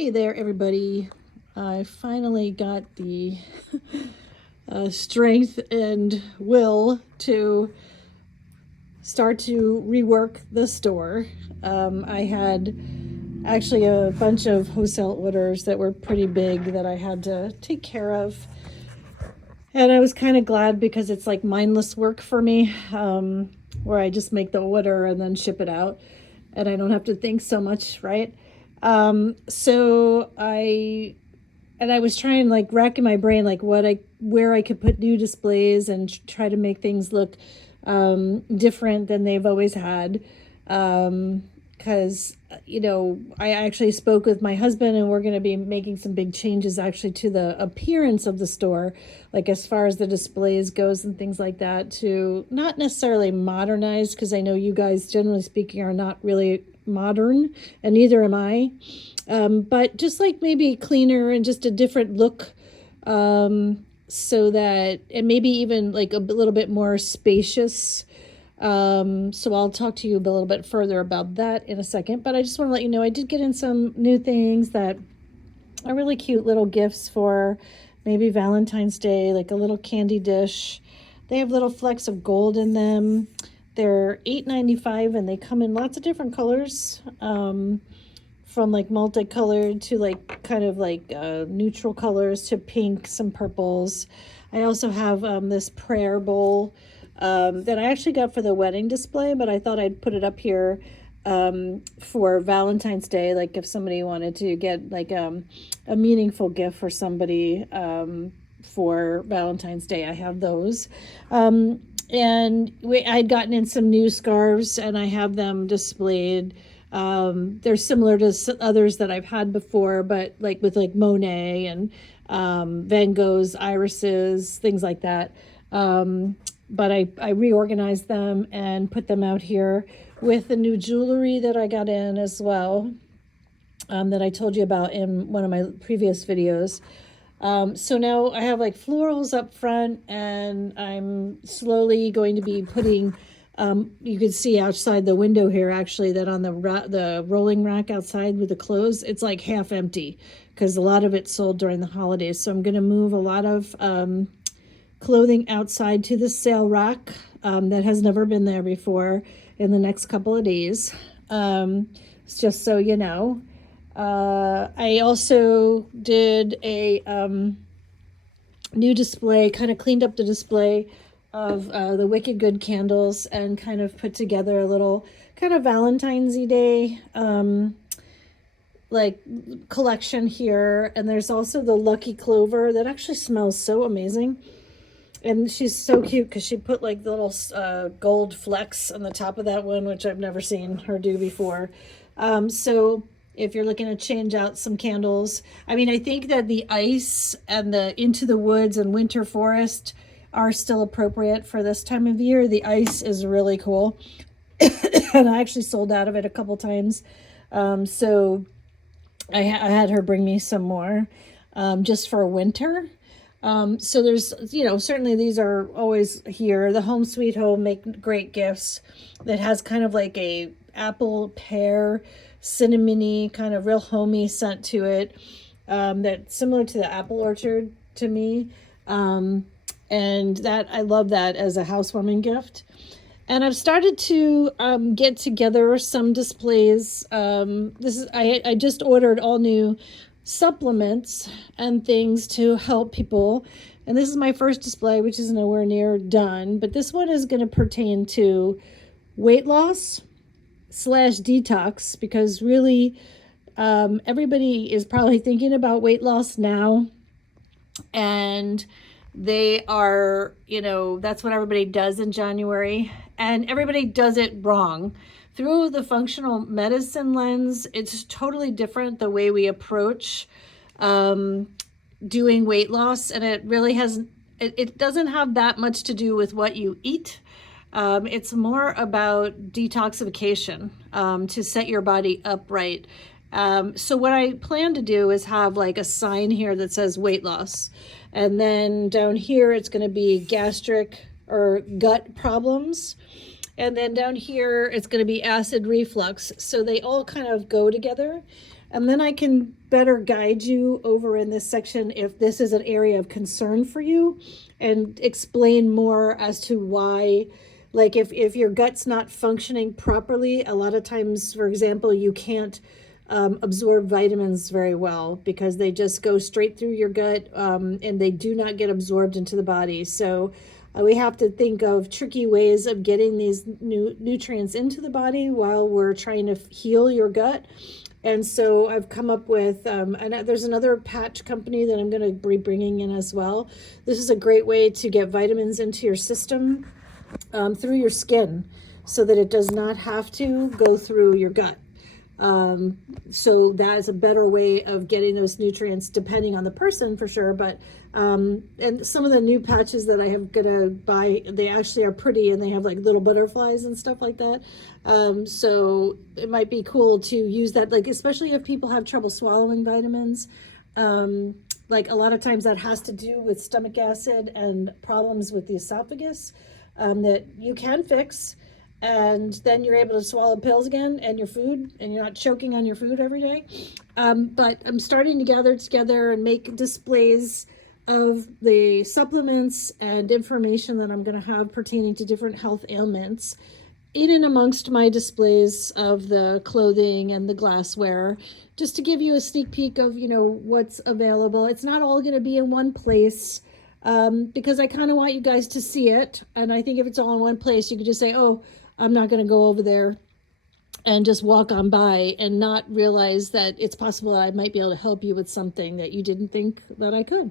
Hey there, everybody. I finally got the strength and will to start to rework the store. I had actually a bunch of wholesale orders that were pretty big that I had to take care of. And I was kind of glad because it's like mindless work for me, where I just make the order and then ship it out. And I don't have to think so much, right? So I was trying like racking my brain like where I could put new displays and try to make things look different than they've always had. Because I actually spoke with my husband and we're going to be making some big changes actually to the appearance of the store, like as far as the displays goes and things like that, to not necessarily modernize, because I know you guys generally speaking are not really modern, and neither am I. But just like maybe cleaner and just a different look, so that, and maybe even like a little bit more spacious. So I'll talk to you a little bit further about that in a second, but I just want to let you know I did get in some new things that are really cute little gifts for maybe Valentine's Day, like a little candy dish. They have little flecks of gold in them. They're $8.95 and they come in lots of different colors. From like multicolored to like kind of like neutral colors to pink, some purples. I also have this prayer bowl that I actually got for the wedding display, but I thought I'd put it up here for Valentine's Day, like if somebody wanted to get like a meaningful gift for somebody for Valentine's Day. I have those. And I'd gotten in some new scarves and I have them displayed. They're similar to others that I've had before, but like with like Monet and Van Gogh's irises, things like that. But I reorganized them and put them out here with the new jewelry that I got in as well, that I told you about in one of my previous videos. So now I have like florals up front, and I'm slowly going to be putting, you can see outside the window here actually that on the rolling rack outside with the clothes, it's like half empty because a lot of it sold during the holidays. So I'm going to move a lot of clothing outside to the sale rack that has never been there before in the next couple of days. Just so you know. I also did a new display, kind of cleaned up the display of the Wicked Good candles and kind of put together a little kind of Valentine's Day like collection here. And there's also the Lucky Clover that actually smells so amazing. And she's so cute because she put like the little gold flecks on the top of that one, which I've never seen her do before. So if you're looking to change out some candles, I mean, I think that the ice and the Into the Woods and Winter Forest are still appropriate for this time of year. The ice is really cool. And I actually sold out of it a couple times. So I had her bring me some more just for winter. So there's, certainly these are always here. The Home Sweet Home make great gifts that has kind of like a apple pear cinnamony kind of real homey scent to it. That's similar to the Apple Orchard to me. And that I love that as a housewarming gift. And I've started to get together some displays. I just ordered all new supplements and things to help people, and this is my first display, which is nowhere near done, but this one is going to pertain to weight loss / detox, because really everybody is probably thinking about weight loss now, and they are, that's what everybody does in January, and everybody does it wrong. Through the functional medicine lens, it's totally different the way we approach doing weight loss, and it really it doesn't have that much to do with what you eat. It's more about detoxification to set your body up right. So what I plan to do is have like a sign here that says weight loss, and then down here it's going to be gastric or gut problems. And then down here, it's going to be acid reflux. So they all kind of go together. And then I can better guide you over in this section if this is an area of concern for you, and explain more as to why. Like if your gut's not functioning properly, a lot of times, for example, you can't absorb vitamins very well because they just go straight through your gut, and they do not get absorbed into the body. So we have to think of tricky ways of getting these new nutrients into the body while we're trying to heal your gut. And so I've come up with, and there's another patch company that I'm going to be bringing in as well. This is a great way to get vitamins into your system through your skin so that it does not have to go through your gut. So that is a better way of getting those nutrients, depending on the person for sure. But and some of the new patches that I have gonna buy, they actually are pretty, and they have like little butterflies and stuff like that. So it might be cool to use that, like especially if people have trouble swallowing vitamins. Like a lot of times that has to do with stomach acid and problems with the esophagus, that you can fix. And then you're able to swallow pills again and your food, and you're not choking on your food every day. But I'm starting to gather together and make displays of the supplements and information that I'm going to have pertaining to different health ailments in and amongst my displays of the clothing and the glassware, just to give you a sneak peek of, what's available. It's not all going to be in one place, because I kind of want you guys to see it. And I think if it's all in one place, you could just say, oh, I'm not going to go over there and just walk on by and not realize that it's possible that I might be able to help you with something that you didn't think that I could.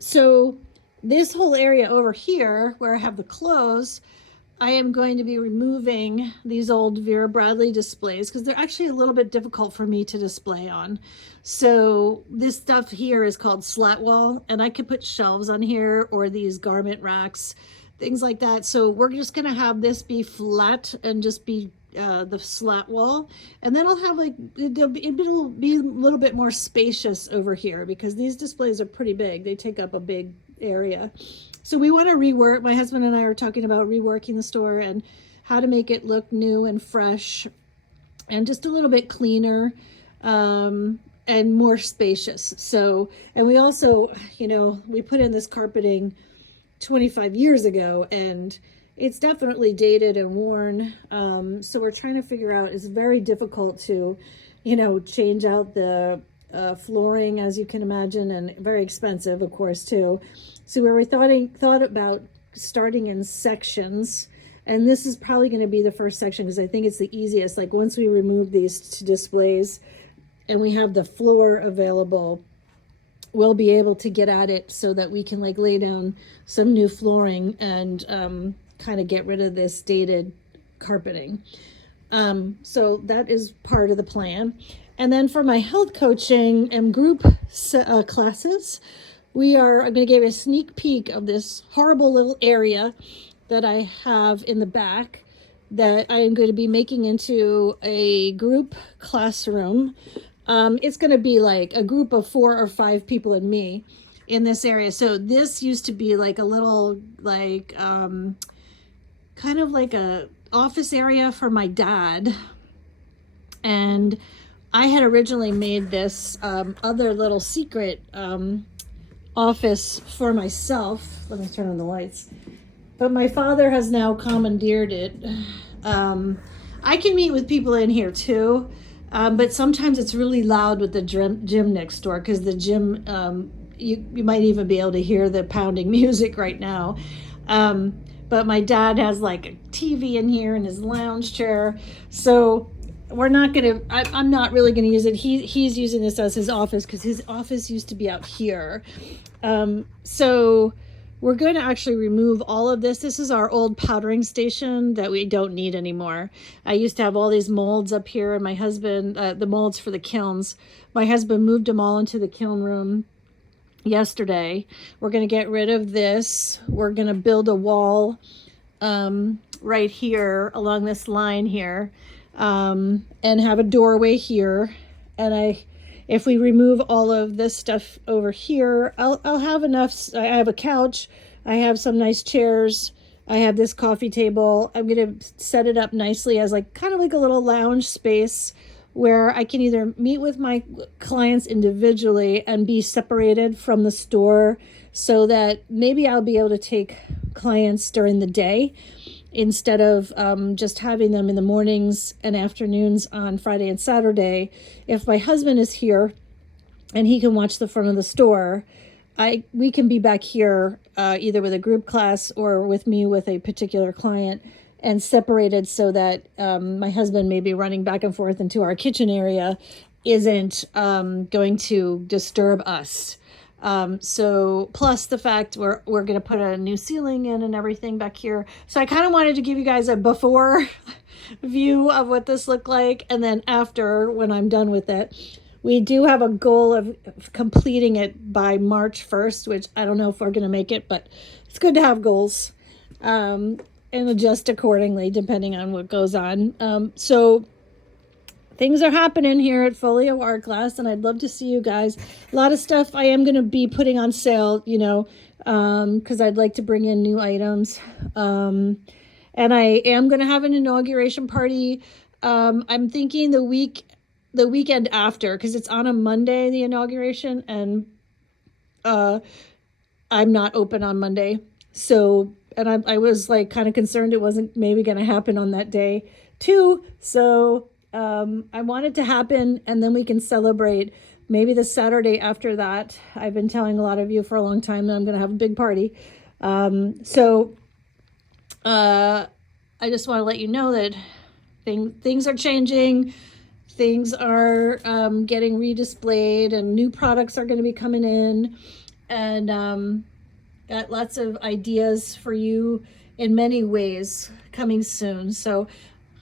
So this whole area over here where I have the clothes, I am going to be removing these old Vera Bradley displays because they're actually a little bit difficult for me to display on. So this stuff here is called slat wall, and I could put shelves on here or these garment racks, things like that. So we're just going to have this be flat and just be the slat wall. And then I'll have it'll be a little bit more spacious over here because these displays are pretty big. They take up a big area. So we want to rework, my husband and I are talking about reworking the store and how to make it look new and fresh and just a little bit cleaner, and more spacious. So, and we also, we put in this carpeting 25 years ago, and it's definitely dated and worn. So we're trying to figure out, it's very difficult to, change out the flooring, as you can imagine, and very expensive, of course, too. So we thought about starting in sections, and this is probably going to be the first section because I think it's the easiest. Like once we remove these to displays and we have the floor available, we'll be able to get at it so that we can lay down some new flooring and kind of get rid of this dated carpeting. So that is part of the plan. And then for my health coaching and group classes, I'm going to give you a sneak peek of this horrible little area that I have in the back that I am going to be making into a group classroom. It's going to be like a group of 4 or 5 people and me in this area. So this used to be like a little, kind of like a office area for my dad. And I had originally made this other little secret office for myself. Let me turn on the lights. But my father has now commandeered it. I can meet with people in here too. But sometimes it's really loud with the gym next door because the gym, you might even be able to hear the pounding music right now. But my dad has like a TV in here in his lounge chair. So we're not going to, I'm not really going to use it. He's using this as his office because his office used to be out here. So we're going to actually remove all of this. This is our old powdering station that we don't need anymore. I used to have all these molds up here, and my husband, the molds for the kilns, my husband moved them all into the kiln room yesterday. We're going to get rid of this. We're going to build a wall right here along this line here, and have a doorway here. And if we remove all of this stuff over here, I'll have enough. I have a couch. I have some nice chairs. I have this coffee table. I'm going to set it up nicely as kind of like a little lounge space where I can either meet with my clients individually and be separated from the store so that maybe I'll be able to take clients during the day instead of just having them in the mornings and afternoons on Friday and Saturday. If my husband is here and he can watch the front of the store, we can be back here either with a group class or with me with a particular client, and separated so that my husband may be running back and forth into our kitchen area isn't going to disturb us. So plus the fact we're going to put a new ceiling in and everything back here. So I kind of wanted to give you guys a before view of what this looked like, and then after, when I'm done with it. We do have a goal of completing it by March 1st, which I don't know if we're going to make it, but it's good to have goals and adjust accordingly depending on what goes on. So things are happening here at Folio Art Class, and I'd love to see you guys. A lot of stuff I am going to be putting on sale, you know, because I'd like to bring in new items. And I am going to have an inauguration party. I'm thinking the weekend after, because it's on a Monday, the inauguration, and I'm not open on Monday. So, and I was like kind of concerned it wasn't maybe going to happen on that day too. So I want it to happen, and then we can celebrate maybe the Saturday after that. I've been telling a lot of you for a long time that I'm going to have a big party. So I just want to let you know that things are changing. Things are getting redisplayed, and new products are going to be coming in, and got lots of ideas for you in many ways coming soon. So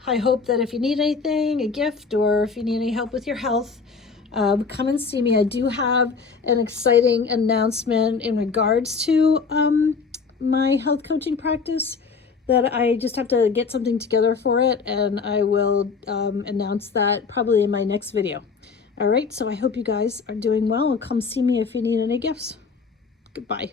I hope that if you need anything, a gift, or if you need any help with your health, come and see me. I do have an exciting announcement in regards to my health coaching practice that I just have to get something together for it, and I will announce that probably in my next video. All right, so I hope you guys are doing well, and come see me if you need any gifts. Goodbye.